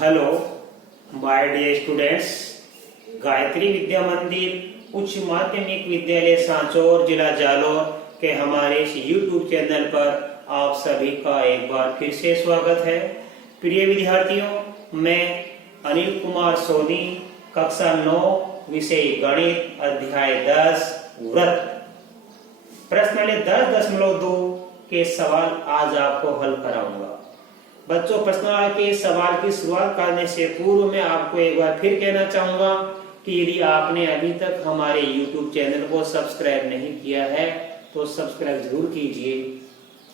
Hello my dear students, Gayatri Vidya Mandir Uchch माध्यमिक विद्यालय सांचौर जिला जालौर के हमारे इस YouTube चैनल पर आप सभी का एक बार फिर से स्वागत है। प्रिय विद्यार्थियों, मैं अनिल कुमार सोनी, कक्षा 9, विषय गणित, अध्याय 10 व्रत, प्रश्नावली 10.2 के सवाल आज आपको हल कराऊंगा। बच्चों, प्रश्नावली के सवाल की शुरुआत करने से पूर्व मैं आपको एक बार फिर कहना चाहूंगा कि यदि आपने अभी तक हमारे YouTube चैनल को सब्सक्राइब नहीं किया है तो सब्सक्राइब जरूर कीजिए।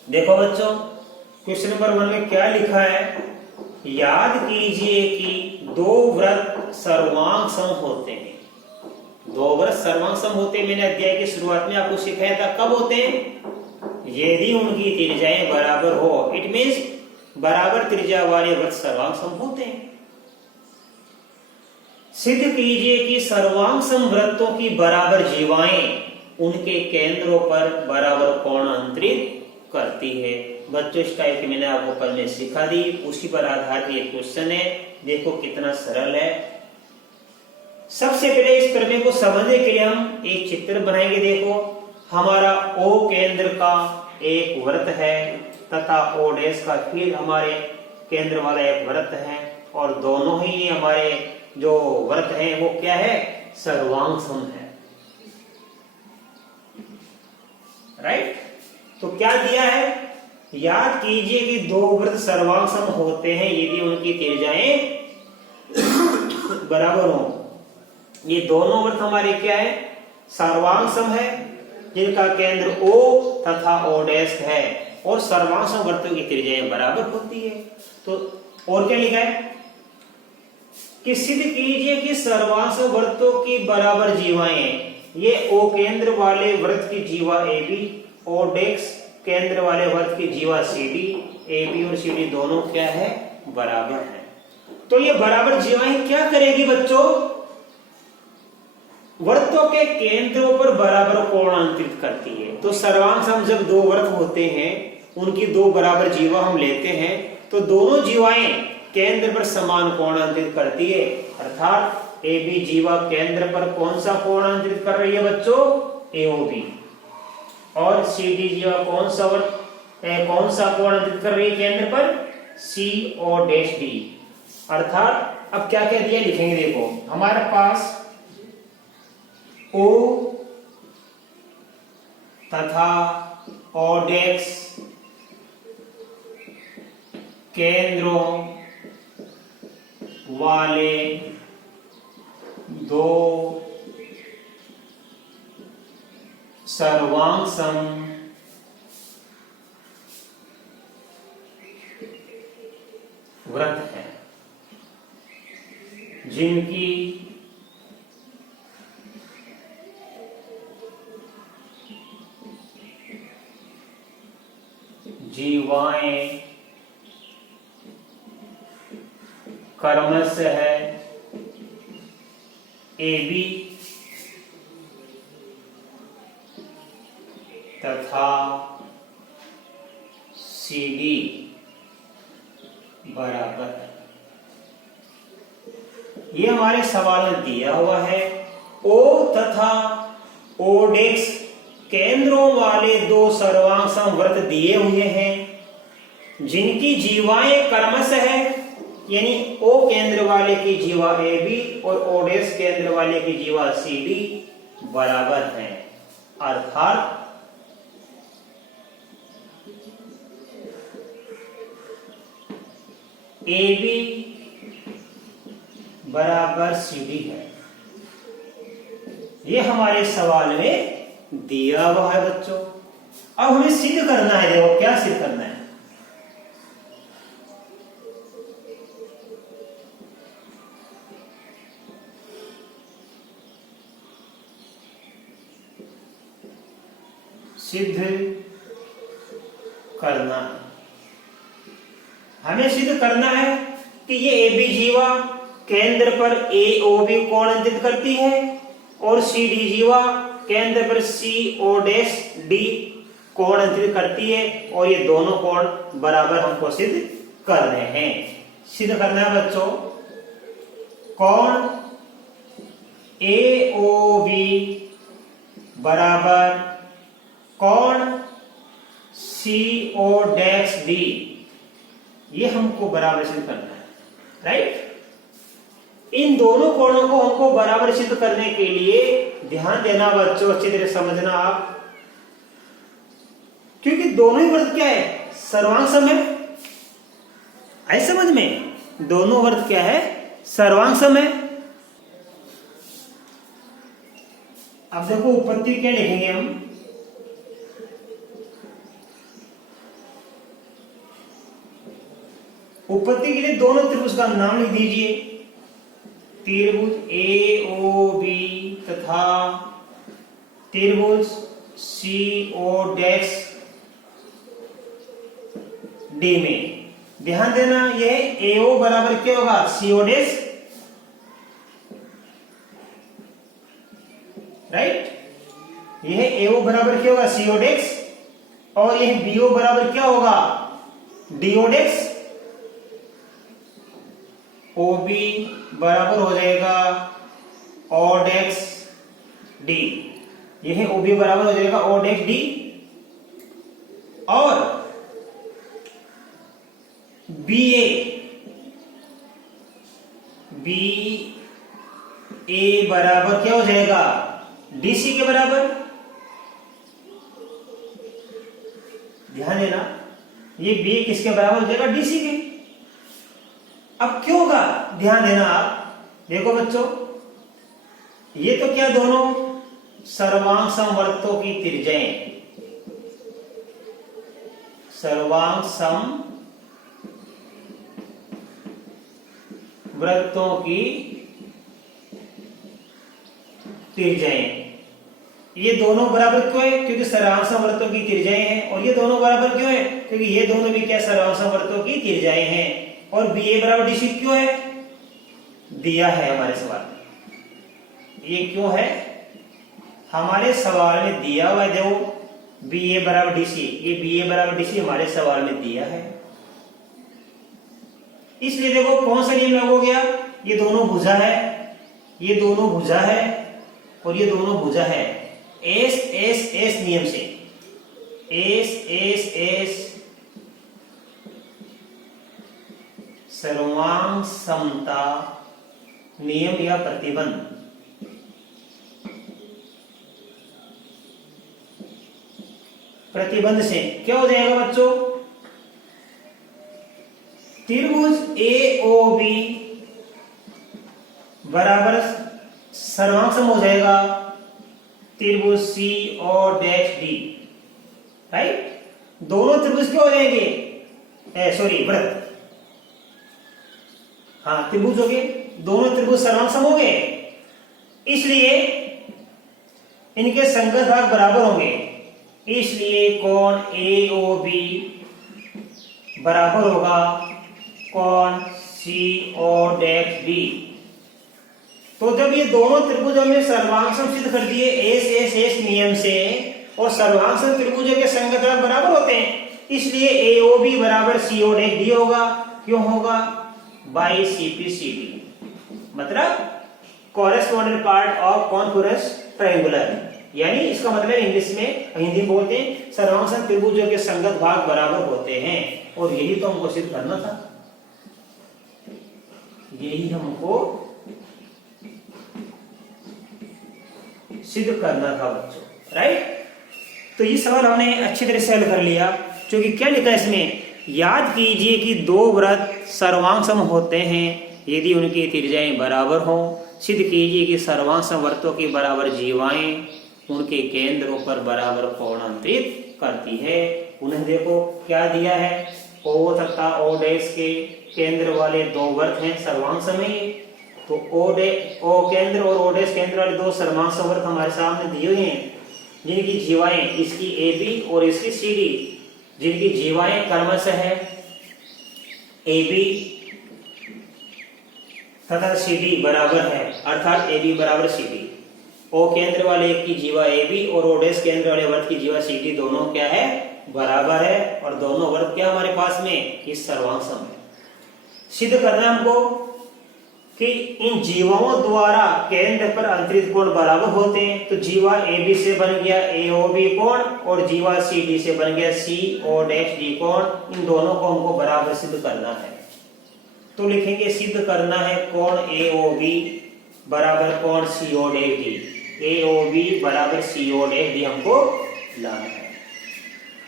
देखो बच्चों, क्वेश्चन नंबर 1 में क्या लिखा है? याद कीजिए कि दो व्रत सर्वांग सम होते हैं। दो व्रत सर्वांग सम होते हैं, मैंने अध्याय की शुरुआत में आपको सिखाया था। कब होते हैं? यदि उनकी त्रिज्याएं बराबर हो। इट मीन्स बराबर त्रिज्या वाले व्रत सर्वांग सम होते हैं। सिद्ध कीजिए कि सर्वांग सम वृत्तों की बराबर जीवाएं उनके केंद्रों पर बराबर कोण अंतरित करती है। बच्चों, इस टाइप की मैंने आपको पहले सिखा दी, उसी पर आधारित ये क्वेश्चन है। देखो कितना सरल है। सबसे पहले इस प्रमेय को समझने के लिए हम एक चित्र बनाएंगे। देखो, हमारा O केंद्र का एक वृत्त है तथा O डैश का फिर हमारे केंद्र वाला एक वृत्त है, और दोनों ही हमारे जो वृत्त हैं वो क्या है? सर्वांग सम है। राइट? तो क्या दिया है? याद कीजिए कि दो वृत्त सर्वांग सम होते हैं यदि उनकी त्रिज्याएं बराबर हो। ये दोनों वृत्त हमारे क्या है? सर्वांग सम है, जिनका केंद्र O तथा O डैश है, और सर्वांग सम वृत्तों की त्रिज्याएं बराबर होती है। तो और क्या लिखा है कि सिद्ध कीजिए कि सर्वांग सम वृत्तों की बराबर जीवाएं, ये O केंद्र वाले वृत्त की जीवा AB, O डैश केंद्र वाले वृत्त की जीवा CD, AB और CD दोनों क्या है? बराबर है। तो ये बराबर जीवाएं क्या करेगी बच्चों? वृत्तों के केंद्रों पर बराबर कोण अंतरित करती है। तो सर्वांग सम जब दो वृत्त होते हैं, उनकी दो बराबर जीवा हम लेते हैं, तो दोनों जीवाएं केंद्र पर समान कोण अंतरित करती है। अर्थात AB जीवा केंद्र पर कौन सा कोण अंतरित कर रही है बच्चों? AOB। और CD जीवा कौन सा कोण अंतरित कर रही है केंद्र पर? CO dash D। अर्थात अब क्या क्या दिया लिखेंगे। देखो, हमारे पास O तथा O डैश केंद्रों वाले दो सर्वांग सम वृत्त हैं, जिनकी जीवाएं क्रमशः है AB तथा CD बराबर है। ये हमारे सवाल में दिया हुआ है। O तथा O डैश केंद्रों वाले दो सर्वांग सम वृत्त दिए हुए हैं, जिनकी जीवाएं क्रमशः है, यानी O केंद्र वाले की जीवा AB और O डैश केंद्र वाले की जीवा CD बराबर है। अर्थात AB बराबर CD है। ये हमारे सवाल में दिया हुआ है बच्चों। अब हमें सिद्ध करना है। देखो, क्या सिद्ध करना है? सिद्ध करना है, हमें सिद्ध करना है कि ये AB जीवा केंद्र पर AOB कोण अंतरित करती है, और CD जीवा केंद्र पर CO डैश D कोण अंतरित करती है, और ये दोनों कोण बराबर हमको सिद्ध कर रहे हैं। सिद्ध करना है बच्चों। कौन AOB बराबर कौन COD, ये हमको बराबर सिद्ध करना है, राइट। इन दोनों कोणों को हमको बराबर सिद्ध करने के लिए ध्यान देना बच्चों, अच्छी तरह समझना आप, क्योंकि दोनों ही वृत्त क्या है, सर्वांग सम है। आई समझ में, दोनों वृत्त क्या है, सर्वांग सम है। अब देखो उत्पत्ति क्या लिखेंगे हम, उत्पत्ति के लिए दोनों त्रिभुज का नाम लिख दीजिए, त्रिभुज AOB तथा त्रिभुज COD में ध्यान देना, यह AO बराबर क्या होगा, COD, राइट। यह AO बराबर क्या होगा, COD, और यह BO बराबर क्या होगा, DOD। OB बराबर हो जाएगा OD, यह OB बराबर हो जाएगा OD, और BA बराबर क्या हो जाएगा, DC के बराबर। ध्यान देना, ये BA किसके बराबर हो जाएगा, DC के। अब क्यों होगा, ध्यान देना आप, देखो बच्चों, ये तो क्या, दोनों सर्वांग समवर्तों की त्रिज्याएं, सर्वांग सम वृत्तों की त्रिज्याएं, ये दोनों बराबर क्यों है, क्योंकि सर्वांग समवर्तों की त्रिज्याएं हैं। और ये दोनों बराबर क्यों है, क्योंकि ये दोनों भी क्या, सर्वांग समवर्तों की त्रिज्याएं हैं। और BA बराबर DC क्यों है, दिया है हमारे सवाल में, ये क्यों है, हमारे सवाल में दिया हुआ है। देखो BA बराबर DC, ये BA बराबर DC हमारे सवाल में दिया है, इसलिए देखो कौन सा नियम लागू हो गया, ये दोनों भुजा है, ये दोनों भुजा है, और ये दोनों भुजा है, S नियम से, S सर्वांग समता नियम या प्रतिबंध। प्रतिबंध से क्या हो जाएगा बच्चों, त्रिभुज AOB बराबर सर्वांग सम हो जाएगा त्रिभुज COD, राइट। दोनों त्रिभुज क्या हो जाएंगे, सॉरी वृत्त, हाँ त्रिभुज हो गए, दोनों त्रिभुज सर्वांग सम हो गए, इसलिए इनके संगत भाग बराबर होंगे, इसलिए कोण AOB बराबर होगा कोण COD। तो जब ये दोनों त्रिभुजों में सर्वांग सम सिद्ध कर दिए S नियम से, और सर्वांग सम त्रिभुजों के संगत भाग बराबर होते हैं, इसलिए AOB बराबर COD होगा। क्यों होगा, बाई CPCD, मतलब कॉरेस्पॉन्डेंट पार्ट ऑफ कॉन्कॉर्डेंस ट्रायंगुलर, यानी इसका मतलब इंग्लिश में, हिंदी में बोलते हैं सर्वांग सम त्रिभुजों के संगत भाग बराबर होते हैं। और यही तो हमको सिद्ध करना था, यही हमको सिद्ध करना था बच्चों, राइट। तो ये सवाल हमने अच्छी तरह से हल कर लिया, क्योंकि क्या लिखा है इसमें, याद कीजिए कि दो वृत्त सर्वांग सम होते हैं यदि उनकी त्रिज्याएं बराबर हों। सिद्ध कीजिए कि सर्वांग सम वृत्तों की बराबर जीवाएं उनके केंद्रों पर बराबर कोणांतरित करती है। उन्हें देखो क्या दिया है, O तथा O डैश के केंद्र वाले दो वृत्त हैं सर्वांग सम है, तो O केंद्र और O डैश केंद्र वाले दो सर्वांग सम वृत्त हमारे सामने दिए हुए हैं, जिनकी जीवाएं इसकी AB और इसकी CD, जिनकी जीवाएं क्रमशः है AB तथा CD बराबर है, अर्थात AB बराबर CD। O केंद्र वाले की जीवा AB और O डैश केंद्र वाले वृत्त की जीवा CD दोनों क्या है, बराबर है, और दोनों वृत्त क्या हमारे पास में, इस सर्वांग सम है। सिद्ध करना है हमको कि इन जीवाओं द्वारा केंद्र पर अंतरित कोण बराबर होते हैं। तो जीवा AB से बन गया AOB कोण और जीवा CD से बन गया CO'D कोण। इन दोनों को हमको बराबर सिद्ध करना है। तो लिखेंगे सिद्ध करना है कोण AOB बराबर कोण CO'D। AOB बराबर CO'D हमको लाना है।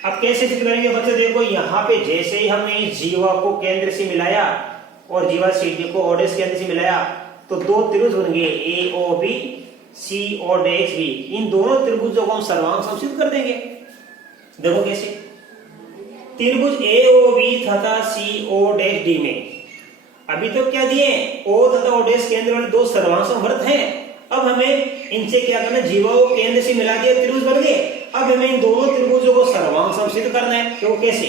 अब कैसे सिद्ध करेंगे बच्चों? देखो यहाँ पे जैसे ही हमने इस जीवा को केंद्र से मिलाया और जीवा CD को ओडेस केंद्र से मिलाया तो दो त्रिभुज बन गए AOB CO'D। इन दोनों त्रिभुजों को हम सर्वांग सिद्ध कर देंगे। देखो कैसे? त्रिभुज AOB तथा CO'D में अभी तो क्या दिए? O तथा ओडेस केंद्र वाले दो सर्वांग वृत्त हैं। अब हमें इनसे क्या करना? जीवा को केंद्र से मिला दिया, त्रिभुज बन गए। अब हमें इन दोनों त्रिभुजों को सर्वांग सिद्ध करना है। तो कैसे?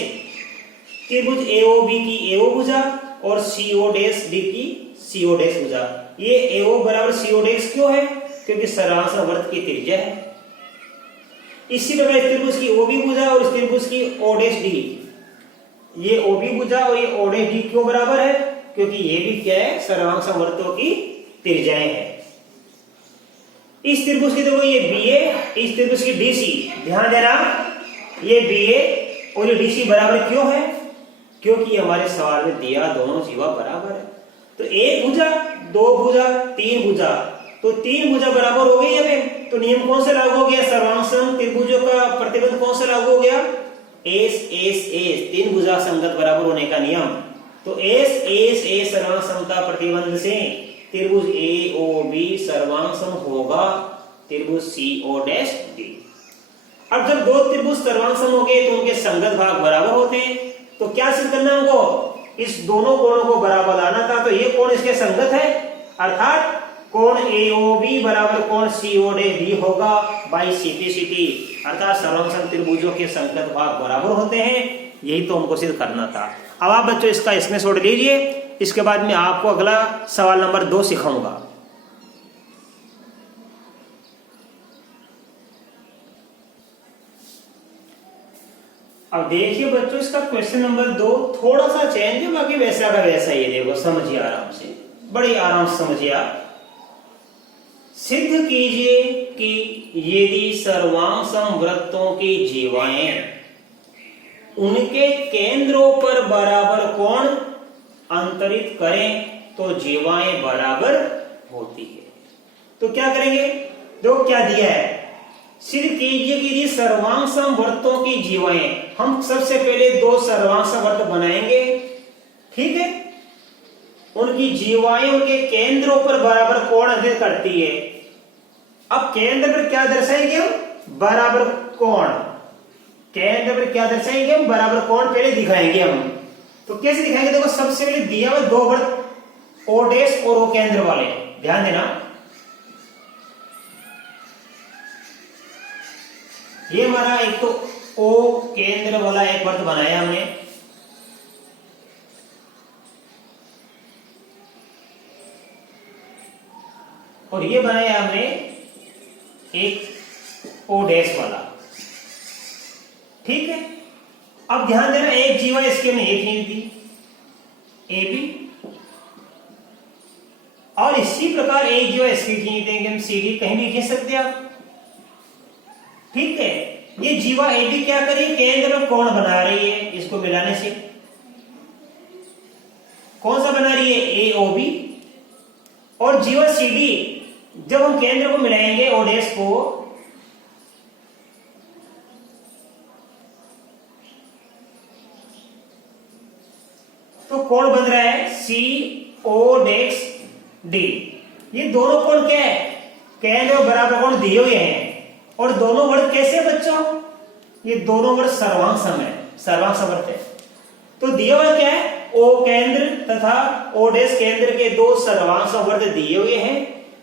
त्रिभुज AOB की AO भुजा और CO'D की CO'D भुजा। ये AO बराबर CO'D क्यों है? क्योंकि सर्वांग वृत्त की त्रिज्या है। इसी प्रकार इस त्रिभुज की OB भुजा और इस त्रिभुज की OD। ये OB भुजा और ये OD क्यों बराबर है? क्योंकि ये भी क्या है? सर्वांग वृत्तों की त्रिज्याएं हैं। इस त्रिभुज की देखो ये BA, इस त्रिभुज की DC। ध्यान देना, ये BA और ये DC बराबर क्यों है? क्योंकि हमारे सवाल में दिया दोनों जीवा बराबर है। तो एक भुजा, दो भुजा, तीन भुजा, तो तीन भुजा बराबर हो गई। अब तो नियम कौन सा लागू हो गया? सर्वांग त्रिभुजों का प्रतिबंध कौन सा लागू हो गया? S तीन भुजा संगत बराबर होने का नियम। तो S सर्वांग समता प्रतिबंध से त्रिभुज AOB सर्वांग सम होगा त्रिभुज CO'D। अब जब दो त्रिभुज सर्वांग सम हो गए तो उनके संगत भाग बराबर होते हैं। तो क्या सिद्ध करना हमको? इस दोनों कोणों को बराबर लाना था। तो ये कोण इसके संगत है, अर्थात कोण AOB बराबर कोण CO'D होगा बाई सिटी। अर्थात सर्वांग सम त्रिभुजों के संगत भाग बराबर होते हैं। यही तो हमको सिद्ध करना था। अब आप बच्चों इसका स्क्रीनशॉट लीजिए। इसके बाद में आपको अगला सवाल नंबर 2 सिखाऊंगा। अब देखिए बच्चों, इसका क्वेश्चन नंबर 2 थोड़ा सा चेंज है, बाकी वैसा का वैसा ही है। देखो समझिए आराम से, बड़ी आराम से समझिए आप। सिद्ध कीजिए कि यदि सर्वांग सम वृत्तों की जीवाएं उनके केंद्रों पर बराबर कोण अंतरित करें तो जीवाएं बराबर होती है। तो क्या करेंगे? देखो क्या दिया है, सिद्ध कीजिए कि यदि सर्वांग सम वृत्तों की जीवाएं, हम सबसे पहले दो सर्वांग सम वृत्त बनाएंगे, ठीक है? उनकी जीवाएं उनके केंद्रों पर बराबर कोण अंतरित करती है। अब केंद्र पर क्या दर्शाएंगे हम? बराबर कोण। केंद्र पर क्या दर्शाएंगे हम? बराबर कोण पहले दिखाएंगे हम। तो कैसे दिखाएंगे? देखो सबसे पहले दिया हुआ दो वृत्त OD और O केंद्र वाले, ध्यान देना। ये हमारा एक तो O केंद्र वाला एक वृत्त बनाया हमने, और ये बनाया हमने एक OD वाला, ठीक है? अब ध्यान देना, एक जीवा इसके में एक नहीं दी AB, और इसी प्रकार एक जीवा इसकी नहीं देंगे हम CD, कहीं भी खींच सकते हैं आप, ठीक है? ये जीवा AB क्या करेगी? केंद्र में कोण बना रही है, इसको मिलाने से कौन सा बना रही है? AOB। और जीवा CD जब हम केंद्र को मिलाएंगे OD को, तो कोण बन रहा है CO'D। ये दोनों कोण क्या है? केंद्र और बराबर कोण दिए हुए हैं। और दोनों वृत्त कैसे बच्चों? ये दोनों वृत्त सर्वांग सम है, सर्वांग सम वृत्त है। तो दिया हुआ क्या है? O केंद्र तथा OD केंद्र के दो सर्वांग सम वृत्त दिए हुए हैं,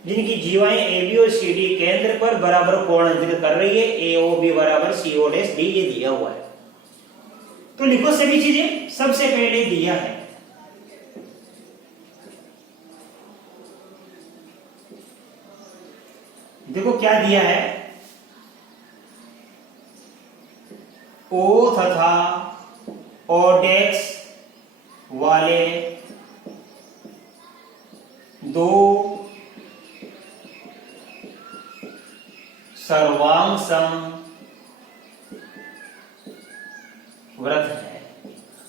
जिनकी जीवाएं AB और CD केंद्र पर बराबर कोण अंतरित कर रही है। AOB बराबर CO'D ये दिया हुआ है। तो लिखो सभी चीजें। सबसे पहले दिया है देखो क्या दिया है, O तथा OD वाले दो सर्वांग समवृत्त है।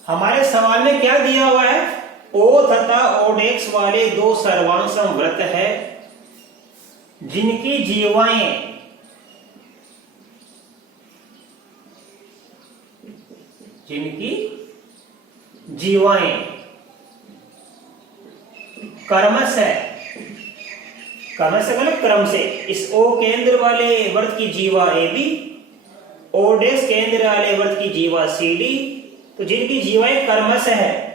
हमारे सवाल में क्या दिया हुआ है? O तथा ओडेक्स वाले दो सर्वांग समवृत्त है जिनकी जीवाएं क्रमश मतलब क्रम से, इस O केंद्र वाले वृत्त की जीवा AB, ओडेक्स केंद्र वाले वृत्त की जीवा CD, तो जिनकी जीवाएं क्रमश है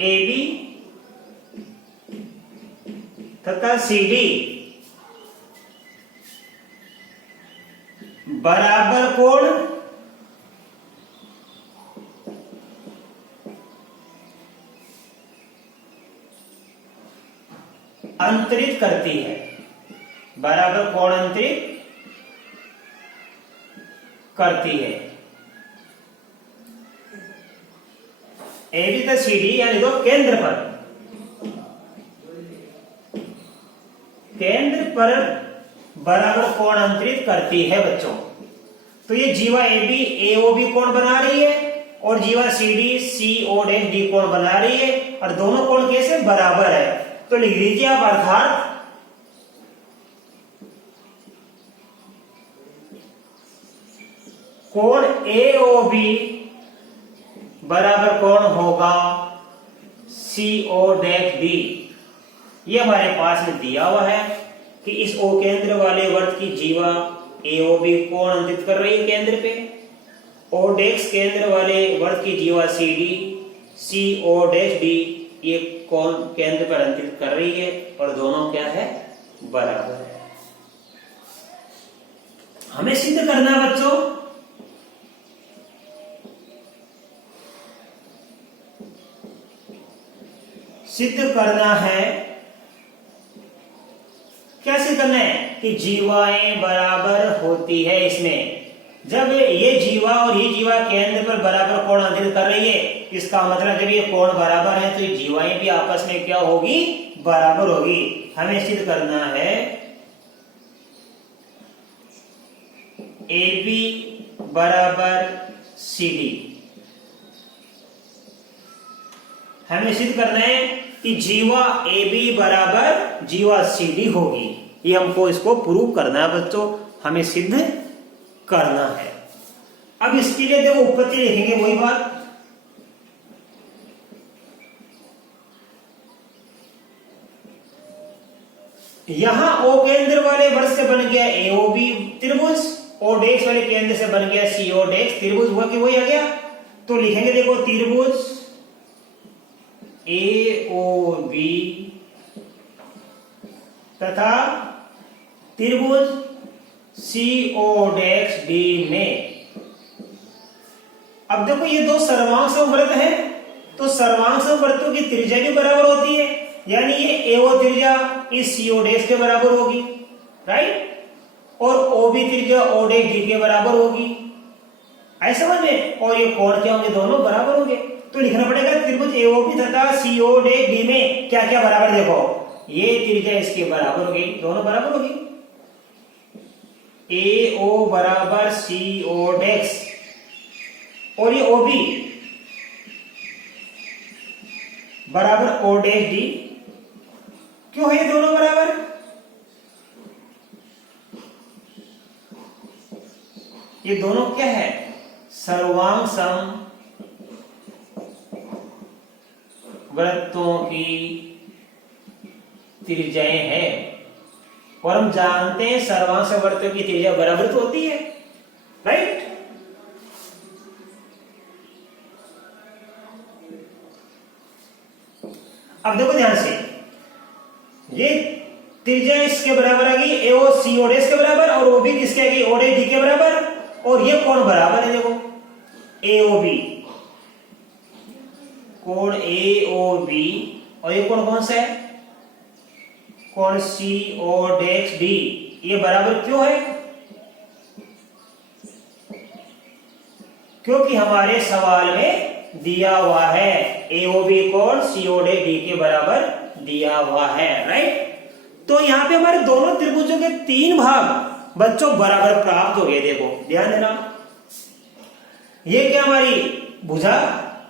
AB तथा CD बराबर कोण अंतरित करती है, बराबर कोण अंतरित करती है। AB तथा CD यानी दो केंद्र पर बराबर कोण अंतरित करती है बच्चों। तो ये जीवा AB AOB कोण बना रही है और जीवा CD COD कोण बना रही है, और दोनों कोण कैसे? बराबर है। तो लिख लीजिए आप, अर्थात कोण AOB बराबर कोण होगा COD। ये हमारे पास में दिया हुआ है कि इस O केंद्र वाले वृत्त की जीवा AOB कोण अंतरित कर रही है केंद्र पे, ओडेक्स केंद्र वाले वृत्त की जीवा CD COD ये कोण केंद्र पर अंतरित कर रही है, और दोनों क्या है? बराबर है। हमें सिद्ध करना है बच्चों, सिद्ध करना है, क्या सिद्ध करना है? कि जीवाएं बराबर होती है। इसमें जब ये जीवा और ये जीवा केंद्र पर बराबर कोण अंतरित कर रही है, इसका मतलब जब ये कोण बराबर है तो ये जीवाएं भी आपस में क्या होगी? बराबर होगी। हमें सिद्ध करना है AB बराबर CD। हमें सिद्ध करना है कि जीवा AB बराबर जीवा CD होगी। ये हमको इसको प्रूव करना है बच्चों, हमें सिद्ध करना है। अब इसके लिए देखो उत्पत्ति लिखेंगे, वही बात। यहां O केंद्र वाले वृत्त से बन गया AOB त्रिभुज, ओडेक्स वाले केंद्र से बन गया COD त्रिभुज, हुआ कि वही आ गया। तो लिखेंगे देखो, त्रिभुज AOB तथा त्रिभुज COD में। अब देखो ये दो सर्वांग समवृत्त है, तो सर्वांग समवृत्तों की त्रिज्या भी बराबर होती है, यानी ये AO त्रिज्या इस COD के बराबर होगी, राइट, और OB त्रिज्या OD के बराबर होगी, ऐसा समझ में। और ये कोण क्या होंगे? दोनों बराबर होंगे। तो लिखना पड़ेगा त्रिभुज AOB तथा COD में क्या क्या बराबर? देखो ये त्रिज्या इसके बराबर होगी, दोनों बराबर होगी। AO बराबर COD और ये OB बराबर OD। क्यों है ये दोनों बराबर? ये दोनों क्या है? सर्वांग समवृत्तों की त्रिज्याएं हैं, और हम जानते हैं सर्वांग समवृत्तों की त्रिज्या बराबर तो होती है, राइट। अब देखो ध्यान से, ये त्रिज्या इसके बराबर आ गई AO COD के बराबर, और OB किसके आ गई? OD के बराबर, और ये कोण बराबर है। देखो AOB, कोण AOB, और ये कोण कौन सा है? कोण COD। ये बराबर क्यों है? क्योंकि हमारे सवाल में दिया हुआ है। AOB कोण COD B के बराबर दिया हुआ है, राइट। तो यहाँ पे हमारे दोनों त्रिभुजों के 3 भाग बच्चों बराबर प्राप्त हो गए। देखो ध्यान देना, ये क्या हमारी भुजा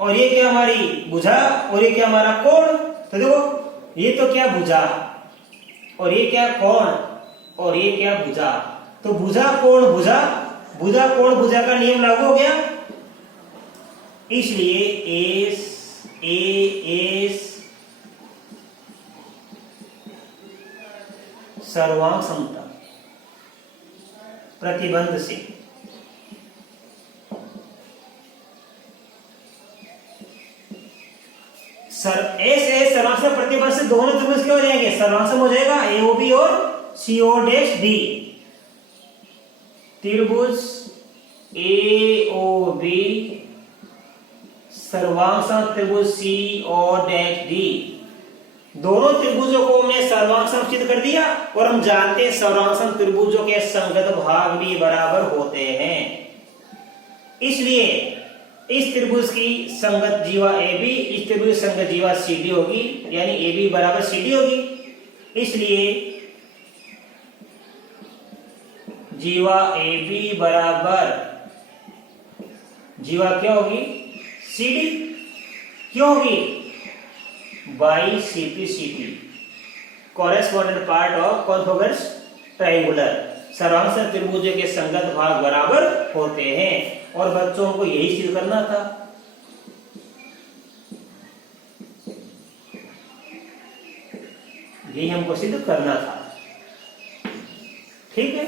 और ये क्या हमारी भुजा और ये क्या हमारा कोण। तो देखो ये तो क्या भुजा और ये क्या कोण और ये क्या भुजा। तो भुजा कोण भुजा, भुजा कोण भुजा का नियम लागू हो गया। इसलिए एस सर्वांग समता प्रतिबंध से एस सर्वांग प्रतिबंध से दोनों त्रिभुज क्या हो जाएंगे, सर्वांग हो जाएगा। AOB और COD। त्रिभुज AOB सर्वांग त्रिभुज COD। दोनों त्रिभुजों को हमने सर्वांग सिद्ध कर दिया और हम जानते हैं सर्वांग त्रिभुजों के संगत भाग भी बराबर होते हैं। इसलिए इस त्रिभुज की संगत जीवा AB, इस त्रिभुज की संगत जीवा CD होगी, यानी AB बराबर CD होगी। इसलिए जीवा AB बराबर जीवा क्या होगी, CD। क्यों होगी, by CP corresponding part of कॉन्फोगस ट्रायंगुलर। सर्वांग त्रिभुज के संगत भाग बराबर होते हैं और बच्चों को यही सिद्ध करना था। यही हमको सिद्ध करना था, ठीक है।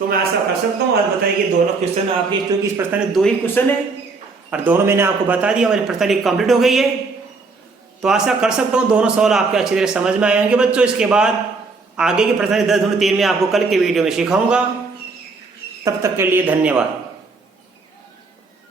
तो मैं आशा कर सकता हूं आज बताइए दोनों क्वेश्चन आपके क्योंकि इस प्रश्न में 2 ही क्वेश्चन है और दोनों मैंने आपको बता दिया, हमारी प्रश्न कंप्लीट हो गई है। तो आशा कर सकता हूं दोनों सवाल आपके अच्छी तरह समझ में आएंगे बच्चों। इसके बाद आगे की प्रश्न 10 3 में आपको कल के वीडियो में सिखाऊंगा। तब तक के लिए धन्यवाद।